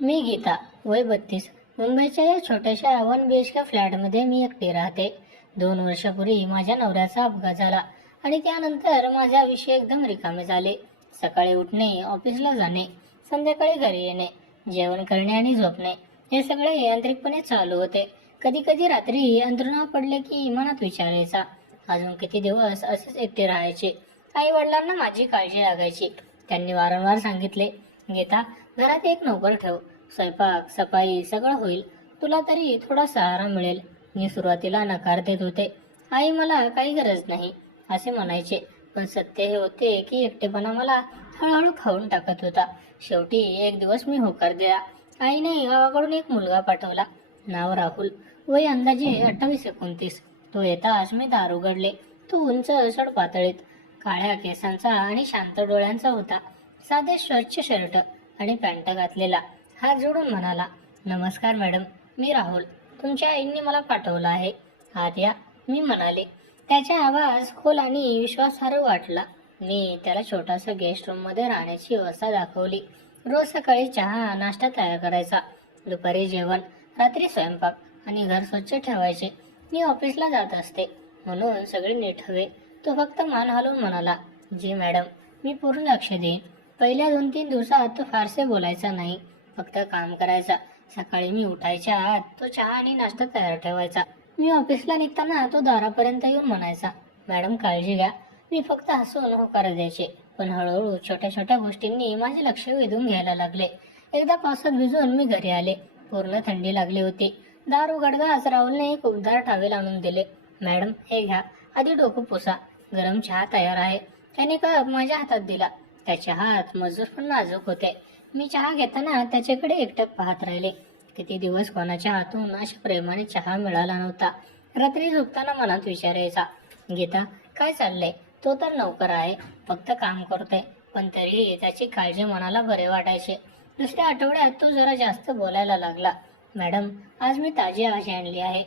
मी गीता, वय 32. मुंबईच्या या छोट्याशा 1 BHK फ्लॅटमध्ये मी एकटी राहते. 2 वर्षापूर्वी माझ्या नवऱ्याचा अपघात झाला आणि त्यानंतर माझे आयुष्य एकदम रिकामे झाले. सकाळी उठणे, ऑफिसला जाणे, संध्याकाळी घरी येणे, जेवण करणे आणि झोपणे हे सगळे यांत्रिकपणे चालू होते. कधी कधी रात्री अंथरुणावर पडले की मनात विचार यायचा, अजून किती दिवस असेच एकटे राहायचे. आई वडिलांना माझी काळजी लागायची. त्यांनी वारंवार सांगितले, गीता, घरात एक नोकर ठेव, स्वयंपाक सफाई सगळं होईल, तुला तरी थोडा सहारा मिळेल. मी सुरुवातीला नकार देत होते. आई मला काही गरज नाही असे म्हणायचे, पण सत्य हे होते की एकटेपणा मला हळूहळू खाऊन टाकत होता. शेवटी एक दिवस मी होकार दिला. आईने गावाकडून एक मुलगा पाठवला, नाव राहुल, वय अंदाजे 28-29. तो येताच मी दार उघडले. तो उंच सडपातळीत, काळ्या केसांचा आणि शांत डोळ्यांचा होता. साधे स्वच्छ शर्ट आणि पॅन्ट घातलेला. हात जोडून म्हणाला, नमस्कार मॅडम, मी राहुल, तुमच्या आईंनी मला पाठवलं आहे, आत या, मी म्हणाले. त्याचा आवाज खोल आणि विश्वासार्ह वाटला. मी त्याला छोटासा गेस्ट रूम मध्ये राहण्याची व्यवस्था दाखवली. रोज सकाळी चहा नाश्ता तयार करायचा, दुपारी जेवण, रात्री स्वयंपाक आणि घर स्वच्छ ठेवायचे. मी ऑफिसला जात असते म्हणून सगळे नीट हवे. तो फक्त मान हलवून म्हणाला, जी मॅडम, मी पूर्ण लक्ष देईन. पहिल्या 2-3 दिवसात तो फारसे बोलायचा नाही, फक्त काम करायचा. सकाळी मी उठायच्या आत तो चहा आणि नाश्ता तयार ठेवायचा. मी ऑफिसला निघताना तो दारापर्यंत येऊन म्हणायचा, मॅडम काळजी घ्या. मी फक्त हसून होकार द्यायचे, पण हळूहळू छोट्या छोट्या गोष्टींनी माझे लक्ष वेधून घ्यायला लागले. एकदा पावसात भिजून मी घरी आले. पूर्ण थंडी लागली होती. दार उघडताच राहुलने एक उबदार टॉवेल आणून दिले. मॅडम हे घ्या, आधी डोकं पुसा, गरम चहा तयार आहे. त्याने कप माझ्या हातात दिला. त्याचे हात मजबूत पण नाजूक होते. मी चहा घेताना त्याच्याकडे एकटक पाहत राहिले. किती दिवस कोणाच्या हातून अशा प्रेमाने चहा मिळाला नव्हता. रात्री झोपताना मनात विचार यायचा, गीता काय चाललंय? तो तर नोकर आहे, फक्त काम करतोय, पण तरीही त्याची काळजी मनाला बरे वाटायचे. दुसऱ्या आठवड्यात तो जरा जास्त बोलायला लागला. मॅडम, आज मी ताजी भाजी आणली आहे,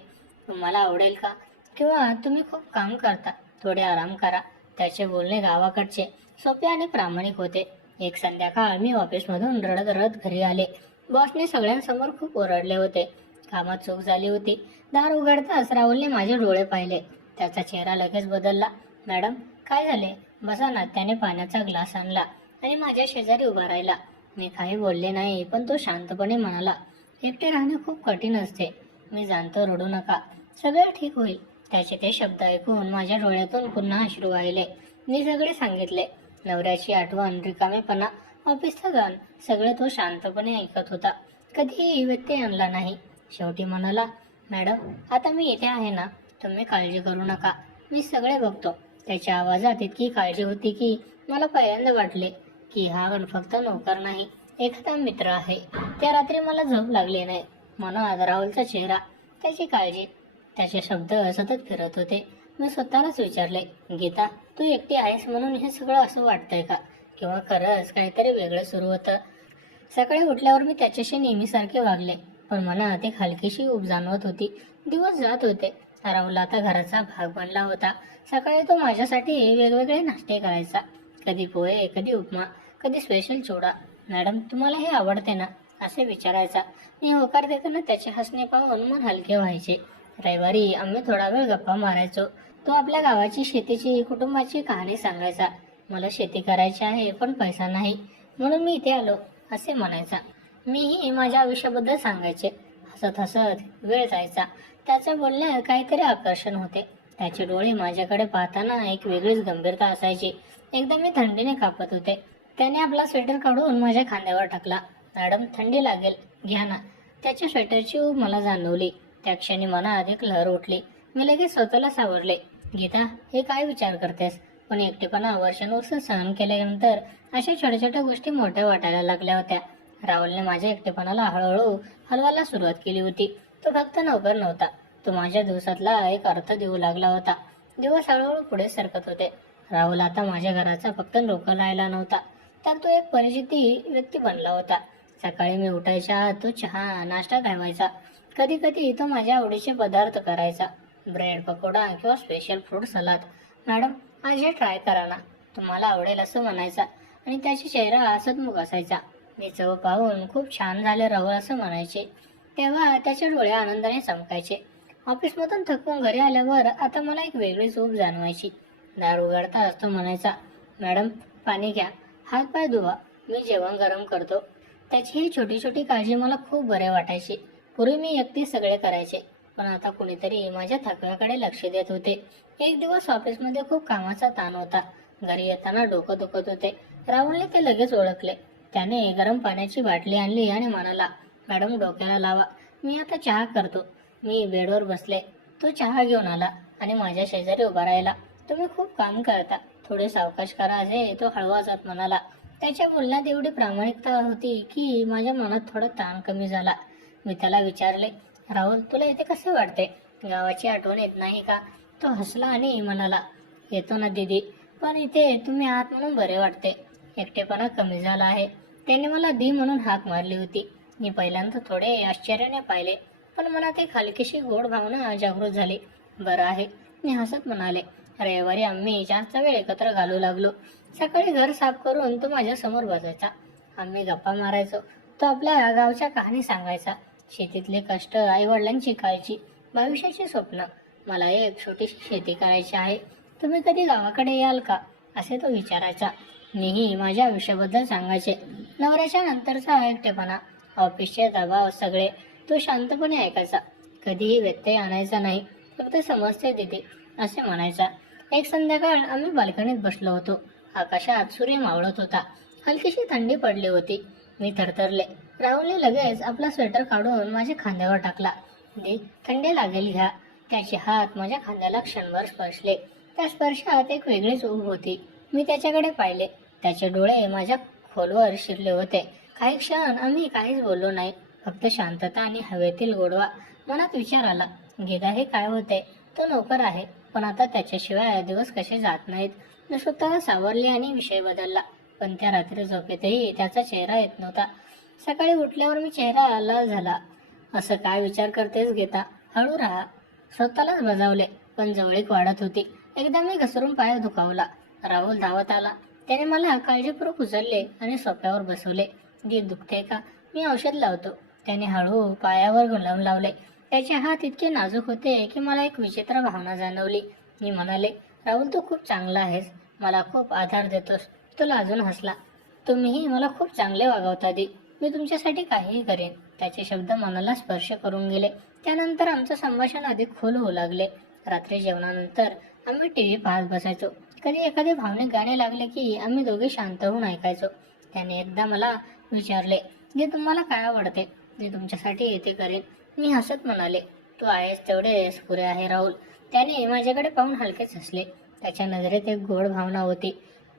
तुम्हाला आवडेल का? किंवा तुम्ही खूप काम करता, थोडे आराम करा. त्याचे बोलणे गावाकडचे, सोपे आणि प्रामाणिक होते. एक संध्याकाळ मी ऑफिसमधून रडत रडत घरी आले. बॉसने सगळ्यांसमोर खूप ओरडले होते. कामात चूक झाली होती. दार उघडताच राहुलने माझे डोळे पाहिले. त्याचा चेहरा लगेच बदलला. मॅडम काय झाले? बसा ना. त्याने पाण्याचा ग्लास आणला आणि माझ्या शेजारी उभा राहिला. मी काही बोलले नाही, पण तो शांतपणे म्हणाला, एकटे राहणे खूप कठीण असते, मी जाणतो, रडू नका, सगळे ठीक होईल. त्याचे ते शब्द ऐकून माझ्या डोळ्यातून पुन्हा अश्रू वाहिले. मी सगळे सांगितले. नवऱ्याची आठवण, रिकामेपणा, ऑफिसचा जाण, सगळे तो शांतपणे ऐकत होता. कधीही व्यत्यय आणला नाही. शेवटी म्हणाला, मॅडम आता मी इथे आहे ना, तुम्ही काळजी करू नका, मी सगळे बघतो. त्याच्या आवाजात इतकी काळजी होती की मला पहिल्यांदा वाटले की हा फक्त नोकर नाही, एखादा मित्र आहे. त्या रात्री मला झोप लागली नाही. मनात राहुलचा चेहरा, त्याची काळजी, त्याचे शब्द सतत फिरत होते. मी स्वतःलाच विचारले, गीता तू एकटी आहेस म्हणून हे सगळं असं वाटतंय का? किंवा खरंच काहीतरी वेगळं सुरू होतं? सकाळी उठल्यावर मी त्याच्याशी नेहमीसारखे वागले, पण मनात एक हलकीशी ऊब जाणवत होती. दिवस जात होते. राहुल आता घराचा भाग बनला होता. सकाळी तो माझ्यासाठी वेगवेगळे नाश्ते करायचा, कधी पोहे, कधी उपमा, कधी स्पेशल चिवडा. मॅडम तुम्हाला हे आवडते ना असे विचारायचा. मी होकार देताना त्याचे हसणे पाहून मन हलके व्हायचे. रविवारी आम्ही थोडा वेळ गप्पा मारायचो. तो आपल्या गावाची, शेतीची, कुटुंबाची कहाणी सांगायचा. मला शेती करायची आहे पण पैसा नाही म्हणून मी इथे आलो असे म्हणायचा. मीही माझ्या आयुष्याबद्दल सांगायचे. हसत हसत वेळ जायचा. त्याच्या बोलण्यात काहीतरी आकर्षण होते. त्याचे डोळे माझ्याकडे पाहताना एक वेगळीच गंभीरता असायची. एकदा मी थंडीने कापत होते. त्याने आपला स्वेटर काढून माझ्या खांद्यावर टाकला. मॅडम थंडी लागेल, घ्या ना. त्याच्या स्वेटरची ऊब मला जाणवली. त्या क्षणी मनात एक लहर उठली. मी लगेच स्वतःला सावरले. गीता हे काय विचार करतेस? पण एकटेपणा वर्षानुवर्ष सहन केल्यानंतर अशा छोट्या छोट्या गोष्टी मोठ्या वाटायला लागल्या होत्या. राहुलने माझ्या एकटेपणाला हळूहळू हलवायला सुरुवात केली होती. तो फक्त नोकर नव्हता, तो माझ्या दिवसातला एक अर्थ देऊ लागला होता. दिवस हळूहळू पुढे सरकत होते. राहुल आता माझ्या घराचा फक्त नोकर राहिला नव्हता, तर तो एक परिचित व्यक्ती बनला होता. सकाळी मी उठायच्या आत तो चहा नाश्ता ठेवायचा. कधी कधी तो माझ्या आवडीचे पदार्थ करायचा, ब्रेड पकोडा किंवा स्पेशल फ्रूट सलाद. मॅडम आज हे ट्राय करा ना, तुम्हाला आवडेल असं म्हणायचा आणि त्याचा चेहरा हसतमुख असायचा. ती चव पाहून खूप छान झाले राहुल असं म्हणायचे. तेव्हा त्याचे डोळे आनंदाने चमकायचे. ऑफिसमधून थकून घरी आल्यावर आता मला एक वेगळीच ऊब जाणवायची. दार उघडताच तो म्हणायचा, मॅडम पाणी घ्या, हात पाय धुवा, मी जेवण गरम करतो. त्याची ही छोटी छोटी काळजी मला खूप बरे वाटायची. पूर्वी मी एकटी सगळे करायचे, पण आता कुणीतरी माझ्या थकव्याकडे लक्ष देत होते. एक दिवस ऑफिसमध्ये खूप कामाचा ताण होता. घरी येताना डोकं दुखत होते. राहुलने ते लगेच ओळखले. त्याने गरम पाण्याची बाटली आणली आणि म्हणाला, मॅडम डोक्याला लावा, मी आता चहा करतो. मी बेडवर बसले. तो चहा घेऊन आला आणि माझ्या शेजारी उभा राहिला. तुम्ही खूप काम करता, थोडे सावकाश करा असे तो हळवाजात म्हणाला. त्याच्या बोलण्यात एवढी प्रामाणिकता होती की माझ्या मनात थोडा ताण कमी झाला. मी त्याला विचारले, राहुल तुला इथे कसे वाटते? गावाची आठवण येत नाही का? तो हसला आणि म्हणाला, येतो ना दीदी, पण इथे तुम्ही आहात म्हणून बरे वाटते. एकटेपणा कमी झाला आहे. त्याने मला दी म्हणून हाक मारली होती. मी पहिल्यांदा थोडे आश्चर्याने पाहिले, पण मनात एक हलकीशी गोड भावना जागृत झाली. बरं आहे, मी हसत म्हणाले. रविवारी आम्ही जास्त वेळ एकत्र घालू लागलो. सकाळी घर साफ करून तो माझ्या समोर बसायचा. आम्ही गप्पा मारायचो. तो आपल्या गावच्या कहाणी सांगायचा. शेतीतले कष्ट, आई वडिलांची काळजी, भविष्याची स्वप्न. मला एक छोटीशी शेती करायची आहे, तुम्ही कधी गावाकडे याल का असे तो विचारायचा. मीही माझ्या आयुष्याबद्दल सांगायचे. नवऱ्याच्या नंतरचा एकटेपणा, ऑफिसचे दबाव सगळे तो शांतपणे ऐकायचा. कधीही व्यत्यय आणायचा नाही. फक्त समजते दीदी असे म्हणायचा. एक संध्याकाळ आम्ही बाल्कनीत बसलो होतो. आकाशात सूर्य मावळत होता. हलकीशी थंडी पडली होती. मी थरथरले. राहुलने लगेच आपला स्वेटर काढून माझ्या खांद्यावर टाकला. दी थंडी लागेल घ्या. त्याचे हात माझ्या खांद्याला क्षणभर स्पर्शले. त्या स्पर्शात एक वेगळीच ऊब होती. मी त्याच्याकडे पाहिले. त्याचे डोळे माझ्या खोलवर शिरले होते. काही क्षण आम्ही काहीच बोललो नाही. फक्त शांतता आणि हवेतील गोडवा. मनात विचार आला, गीता हे काय होते? तो नोकर आहे, पण आता त्याच्याशिवाय दिवस कसे जात नाहीत. मी स्वतःला सावरले आणि विषय बदलला. पण त्या रात्री झोपेतही त्याचा चेहरा येत नव्हता. सकाळी उठल्यावर मी चेहरा लाल झाला. असं काय विचार करतेस गीता? हळू राहा. स्वतःलाच बजावले, पण जवळीक वाढत होती. एकदा मी घसरून पाय दुखावला. राहुल धावत आला. त्याने मला काळजीपूर्वक उचलले आणि सोफ्यावर बसवले. गीत दुखते का? मी औषध लावतो. त्याने हळू पायावर गुलाम लावले. त्याचे हात इतके नाजूक होते की मला एक विचित्र भावना जाणवली. मी म्हणाले, राहुल तू खूप चांगला आहेस, मला खूप आधार देतोस. तो लाजून हसला. तुम्हीही मला खूप चांगले वागवता दी, मी तुमच्यासाठी काहीही करेन. त्याचे शब्द मनाला स्पर्श करून गेले. त्यानंतर आमचं संभाषण अधिक खोल होऊ लागले. रात्री जेवणानंतर आम्ही टीव्ही पाहत बसायचो. कधी एखादे भावनिक गाणे लागले की आम्ही दोघे शांत होऊन ऐकायचो. त्याने एकदा मला विचारले, जे तुम्हाला काय आवडते? मी तुमच्यासाठी येते करेन. मी हसत म्हणाले, तू आहेस तेवढेच पुरे आहे राहुल. त्याने माझ्याकडे पाहून हलकेच हसले. त्याच्या नजरेत एक गोड भावना होती.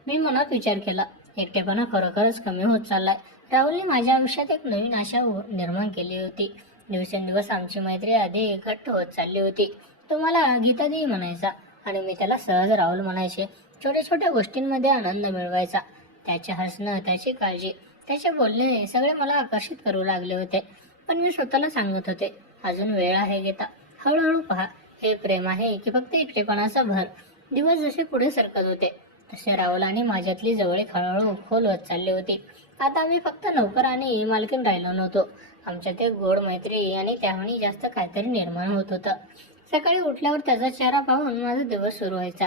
मी मनात विचार केला, एकटेपणा खरोखरच कमी होत चाललाय. राहुलने माझ्या आयुष्यात एक नवीन आशा निर्माण केली होती. दिवसेंदिवस आमची मैत्री अधिक घट्ट होत चालली होती. तो मला गीता दी म्हणायचा आणि मी त्याला सहज राहुल म्हणायचे. छोट्या छोट्या गोष्टींमध्ये आनंद मिळवायचा. त्याचे हसणं, त्याची काळजी, त्याचे बोलणे सगळे मला आकर्षित करू लागले होते. पण मी स्वतःला सांगत होते, अजून वेळ आहे गीता, हळूहळू पहा. हे प्रेम आहे की फक्त एकटेपणाचा भर? दिवस जसे पुढे सरकत होते तसे राहुल आणि माझ्यातली जवळीक हळूहळू खोल होत चालली होती. आता आम्ही फक्त नोकर आणि मालकीण राहिलो नव्हतो. आमच्यात एक गोड मैत्री आणि त्याहूनही जास्त काहीतरी निर्माण होत होतं. सकाळी उठल्यावर त्याचा चेहरा पाहून माझा दिवस सुरू व्हायचा.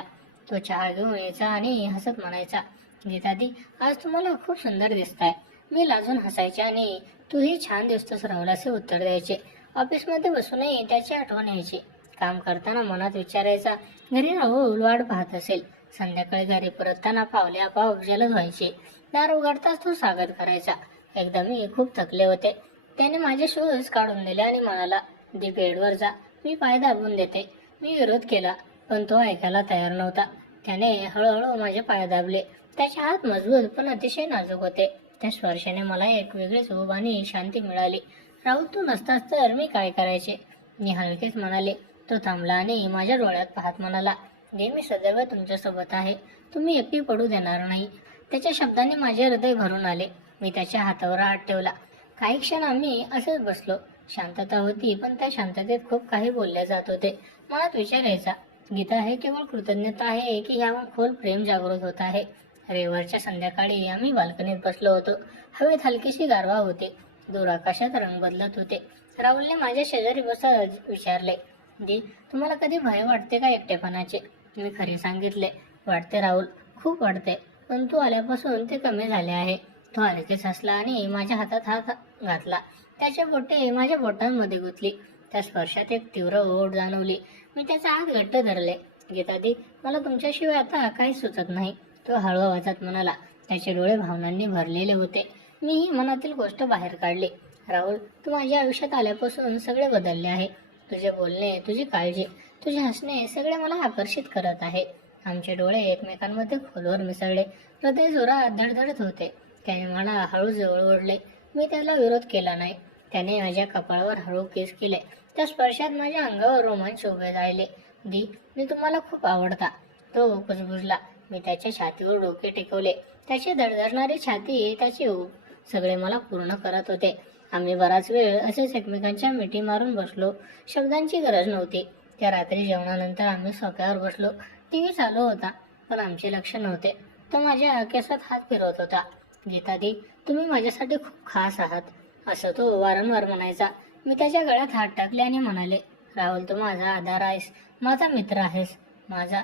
तो चहा घेऊन यायचा आणि हसत म्हणायचा, गीतादी आज तुम्हाला खूप सुंदर दिसताय. मी लाजून हसायचे आणि तूही छान दिसतोस राहुल असे उत्तर द्यायचे. ऑफिसमध्ये बसूनही त्याची आठवण यायची. काम करताना मनात विचारायचा, घरी राहुल वाट पाहत असेल. संध्याकाळी घरी परतताना पावले आपोआप जलद व्हायचे. दार उघडताच तो स्वागत करायचा. एकदा मी खूप थकले होते. त्याने माझे शूज काढून दिले आणि म्हणाला, दी बेडवर जा, मी पाय दाबून देते. मी विरोध केला, पण तो ऐकायला तयार नव्हता. त्याने हळूहळू माझे पाय दाबले. त्याचे हात मजबूत पण अतिशय नाजूक होते. त्या स्पर्शाने मला एक वेगळीच ऊब आणि शांती मिळाली. राहुल तू नसतास तर मी काय करायचे? मी हलकेच म्हणाले. तो थांबला आणि माझ्या डोळ्यात पाहत म्हणाला, जे मी सदैव तुमच्यासोबत आहे, तुम्ही एकटी पडू देणार नाही. त्याच्या शब्दांनी माझे हृदय भरून आले. मी त्याच्या हातावर हात ठेवला. काही क्षण आम्ही असेच बसलो. शांतता होती, पण त्या शांततेत खूप काही बोलले जात होते. मनात विचार यायचा, गीता हे केवळ कृतज्ञता आहे की ह्यावर खोल प्रेम जागृत होत आहे? रविवारच्या संध्याकाळी आम्ही बाल्कनीत बसलो होतो. हवेत हलकीशी गारवा होते. दूर आकाशात रंग बदलत होते. राहुलने माझ्या शेजारी बसत विचारले, दी तुम्हाला कधी भय वाटते का एकटेपणाचे? मी खरे सांगितले, वाटते राहुल, खूप वाटते, पण तू आल्यापासून ते कमी झाले आहे. तो हलकेच हसला आणि माझ्या हातात हात घातला. त्याचे बोटे माझ्या बोटांमध्ये गुंतली. त्या स्पर्शात एक तीव्र ओढ जाणवली. मी त्याचा हात घट्ट धरले. गीतादी, मला तुमच्याशिवाय आता काहीच सुचत नाही, तो हळू आवाजात म्हणाला. त्याचे डोळे भावनांनी भरलेले होते. मीही मनातील गोष्ट बाहेर काढली. राहुल, तू माझ्या आयुष्यात आल्यापासून सगळे बदलले आहे. तुझे बोलणे, तुझी काळजी, तुझे हसणे सगळे मला आकर्षित करत आहे. आमचे डोळे एकमेकांमध्ये खोलवर मिसळले. हृदय जोरात धडधडत होते. त्याने मला हळू जवळ ओढले. मी त्याला विरोध केला नाही. त्याने माझ्या कपाळावर हळू केस केले. त्या स्पर्शात माझ्या अंगावर रोमांच उभे राहिले. दी, मी तुम्हाला खूप आवडता. तो कुजबुजला. मी त्याच्या छातीवर डोके टेकवले. त्याची धडधडणारी छाती, त्याची ऊब सगळे मला पूर्ण करत होते. आम्ही बराच वेळ असेच एकमेकांच्या मिठी मारून बसलो. शब्दांची गरज नव्हती. त्या रात्री जेवणानंतर आम्ही सोफ्यावर बसलो. टीव्ही चालू होता, पण आमचे लक्ष नव्हते. तो माझ्या केसात हात फिरवत होता. गीतादी, तुम्ही माझ्यासाठी खूप खास आहात, असं तो वारंवार म्हणायचा. मी त्याच्या गळ्यात हात टाकले आणि म्हणाले, राहुल, तू माझा आधार आहेस, माझा मित्र आहेस, माझा.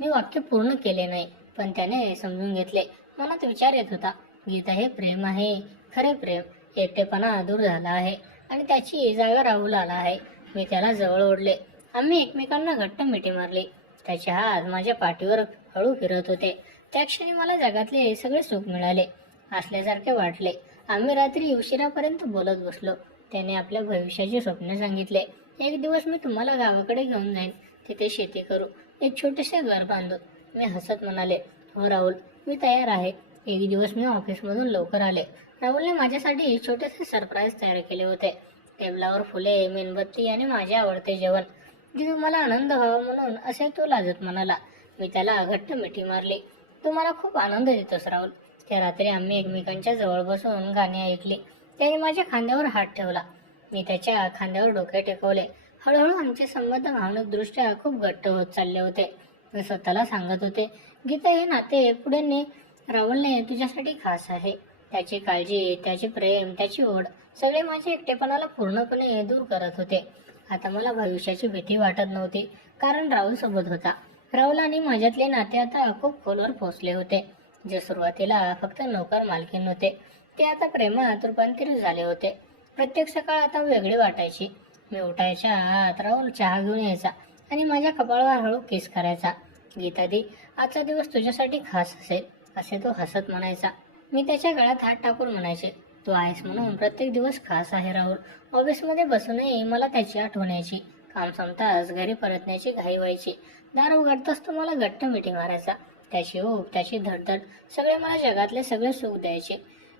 मी वाक्य पूर्ण केले नाही, पण त्याने समजून घेतले. मनात विचार येत होता, गीता, हे प्रेम आहे, खरे प्रेम. एकटेपणा दूर झाला आहे आणि त्याची जागा राहुल आला आहे. मी त्याला जवळ ओढले. आम्ही एकमेकांना घट्ट मिठी मारली. त्याचे हात माझ्या पाठीवर हळू फिरत होते. त्या क्षणी मला जगातले सगळे सुख मिळाले असल्यासारखे वाटले. आम्ही रात्री उशिरापर्यंत बोलत बसलो. त्याने आपल्या भविष्याची स्वप्न सांगितले. एक दिवस मी तुम्हाला गावाकडे घेऊन जाईन, तिथे शेती करू, एक छोटेसे घर बांधू. मी हसत म्हणाले, हो राहुल, मी तयार आहे. एक दिवस मी ऑफिसमधून लवकर आले. राहुलने माझ्यासाठी छोटेसे सरप्राईज तयार केले होते. टेबलावर फुले, मेणबत्ती आणि माझे आवडते जेवण. की तुम्हाला आनंद व्हावा म्हणून, असे तो लाजत म्हणाला. मी त्याला घट्ट मिठी मारली. तू मला खूप आनंद देतोस राहुल. त्या रात्री आम्ही एकमेकांच्या जवळ बसून गाणी ऐकली. त्याने माझ्या खांद्यावर हात ठेवला. मी त्याच्या खांद्यावर डोके टेकवले. हळूहळू आमचे संबंध भावनिकदृष्ट्या खूप घट्ट होत चालले होते. मी स्वतःला सांगत होते, गीता, हे नाते पुढे ने. राहुलने तुझ्यासाठी खास आहे. त्याची काळजी, त्याचे प्रेम, त्याची ओढ सगळे माझ्या एकटेपणाला पूर्णपणे दूर करत होते. आता मला भविष्याची भीती वाटत नव्हती, कारण राहुल सोबत होता. राहुल आणि माझ्यातले नाते आता खूप खोलवर पोहोचले होते. जे सुरुवातीला फक्त नोकर मालकीन होते, ते आता प्रेमात रूपांतरित झाले होते. प्रत्येक सकाळ आता वेगळी वाटायची. मी उठायच्या आत राहुल चहा घेऊन यायचा आणि माझ्या कपाळावर हळू किस करायचा. गीतादी, आजचा दिवस तुझ्यासाठी खास असेल, असे तो हसत म्हणायचा. मी त्याच्या गळ्यात हात टाकून म्हणायचे, तू आहेस म्हणून प्रत्येक दिवस खास आहे राहुल. ऑफिसमध्ये बसूनही मला त्याची आठवण यायची. काम संपताच घरी परतण्याची घाई व्हायची. दार उघडताच तो मला घट्ट मिठी मारायचा. त्याची ऊब, त्याची धडधड सगळे मला जगातले सगळे सुख द्यायचे.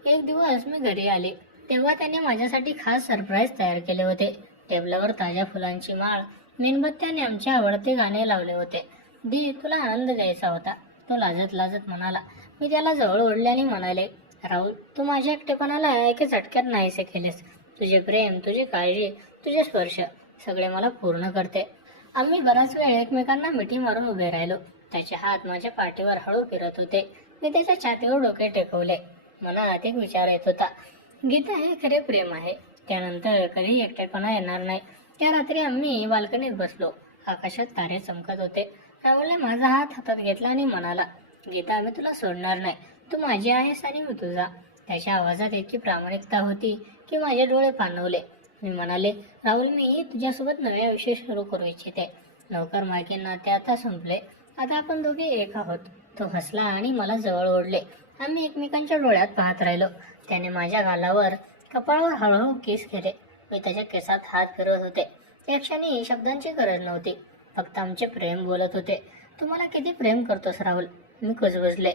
एक दिवस मी घरी आले, तेव्हा त्याने माझ्यासाठी खास सरप्राईज तयार केले होते. टेबलावर ताज्या फुलांची माळ, मेणबत्त्याने आमचे आवडते गाणे लावले होते. दी, तुला आनंद द्यायचा होता, तो लाजत लाजत म्हणाला. मी त्याला जवळ ओढले आणि म्हणाले, राहुल, तू माझ्या एकटेपणाला एका झटक्यात नाहीसे केलेस. तुझे प्रेम, तुझी काळजी, तुझे स्पर्श सगळे मला पूर्ण करते. आम्ही बराच वेळ एकमेकांना मिठी मारून उभे राहिलो. त्याचे हात माझ्या पाठीवर हळू फिरत होते. मी त्याच्या छातीवर डोके टेकवले. मनात एक विचार येत होता, गीता, हे खरे प्रेम आहे. त्यानंतर कधी एकटेपणा येणार नाही. त्या रात्री आम्ही बाल्कनीत बसलो. आकाशात तारे चमकत होते. राहुलने माझा हात हातात घेतला आणि म्हणाला, गीता, मी तुला सोडणार नाही. तू माझी आहेस आणि मी तुझा. त्याच्या आवाजात इतकी प्रामाणिकता होती की माझे डोळे पाणवले. मी म्हणाले, राहुल, मी तुझ्यासोबत नवे आयुष्य सुरू करू इच्छिते. नोकर मालकीण नाते आता संपले. आता आपण दोघे एक आहोत. तो हसला आणि मला जवळ ओढले. आम्ही एकमेकांच्या डोळ्यात पाहत राहिलो. त्याने माझ्या गालावर, कपाळावर हळूहळू केस केले. मी त्याच्या केसात हात फिरवत होते. त्या क्षणी शब्दांची गरज नव्हती, फक्त आमचे प्रेम बोलत होते. तू मला किती प्रेम करतोस राहुल? मी कुजबुजले.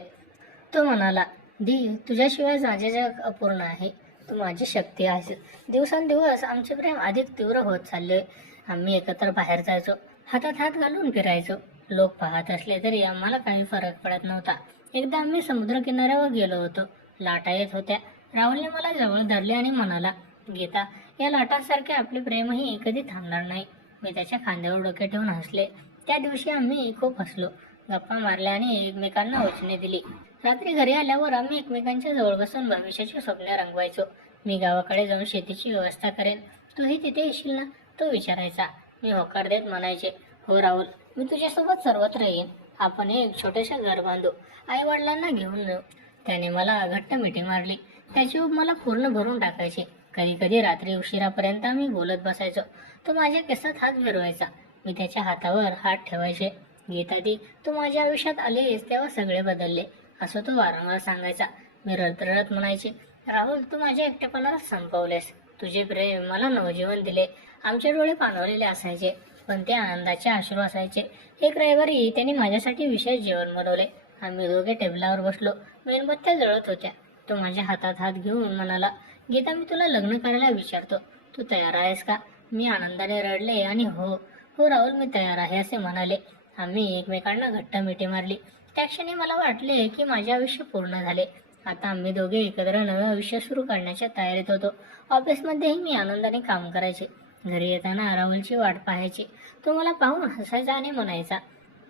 तो म्हणाला, दी, तुझ्याशिवाय माझे जग अपूर्ण आहे. तू माझी शक्ती आहेस. दिवसेंदिवस आमचे प्रेम अधिक तीव्र होत चालले. आम्ही एकत्र बाहेर जायचो, हातात हात घालून फिरायचो. लोक पाहत असले तरी आम्हाला काही फरक पडत नव्हता. एकदा आम्ही समुद्र किनाऱ्यावर गेलो होतो. लाटा येत होत्या. राहुलने मला जवळ धरले आणि म्हणाला, गीता, या लाटांसारखे आपले प्रेमही कधी थांबणार नाही. मी त्याच्या खांद्यावर डोके ठेवून हसले. त्या दिवशी आम्ही खूप हसलो, गप्पा मारल्या आणि एकमेकांना वचने दिली. रात्री घरी आल्यावर आम्ही एकमेकांच्या जवळ बसून भविष्याची स्वप्ने रंगवायचो. मी गावाकडे जाऊन शेतीची व्यवस्था करेन, तूही तिथे येशील ना, तो विचारायचा. मी होकार देत म्हणायचे, हो राहुल, मी तुझ्यासोबत सर्वत्र येईन. आपण एक छोटेसे घर बांधू, आई वडिलांना घेऊन जाऊ. त्याने मला घट्ट मिठी मारली. त्याची ऊब मला पूर्ण भरून टाकायची. कधी कधी रात्री उशिरापर्यंत आम्ही बोलत बसायचो. तो माझ्या केसात हात फिरवायचा, मी त्याच्या हातावर हात ठेवायचे. गीता दी, तू माझ्या आयुष्यात आलीस तेव्हा सगळे बदलले, असं तो वारंवार सांगायचा. मी रडत रडत म्हणायचे, राहुल, तू माझ्या एकटेपणाला संपवलेस. तुझे प्रेम मला नवजीवन दिले. आमचे डोळे पाणवलेले असायचे, पण ते आनंदाचे अश्रू असायचे. एक रविवारी त्यांनी माझ्यासाठी विशेष जेवण बनवले. आम्ही दोघे टेबलावर बसलो. मेणबत्त्या जळत होत्या. तो माझ्या हातात हात घेऊन म्हणाला, गीता, मी तुला लग्न करायला विचारतो, तू तयार आहेस का? मी आनंदाने रडले आणि हो हो राहुल, मी तयार आहे असे म्हणाले. आम्ही एकमेकांना घट्ट मिठी मारली. त्या क्षणी मला वाटले की माझे आयुष्य पूर्ण झाले. आता आम्ही दोघे एकत्र नवे आयुष्य सुरू करण्याच्या तयारीत होतो. ऑफिसमध्येही मी आनंदाने काम करायचे. घरी येताना राहुलची वाट पाहायची. तो मला पाहून हसायचा आणि म्हणायचा,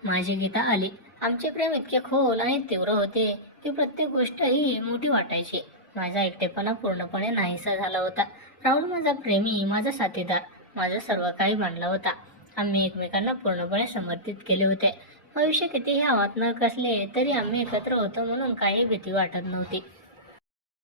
माझी गीता आली. आमचे प्रेम इतके खोल आणि तीव्र होते की प्रत्येक गोष्ट ही मोठी वाटायची. माझा एकटेपणा पूर्णपणे नाहीसा झाला होता. राहुल माझा प्रेमी, माझा साथीदार, माझं सर्व काही बनला होता. आम्ही एकमेकांना पूर्णपणे समर्पित केले होते. भविष्य कितीही आव्हानात्मक असले तरी आम्ही एकत्र होतो म्हणून काही भीती वाटत नव्हती.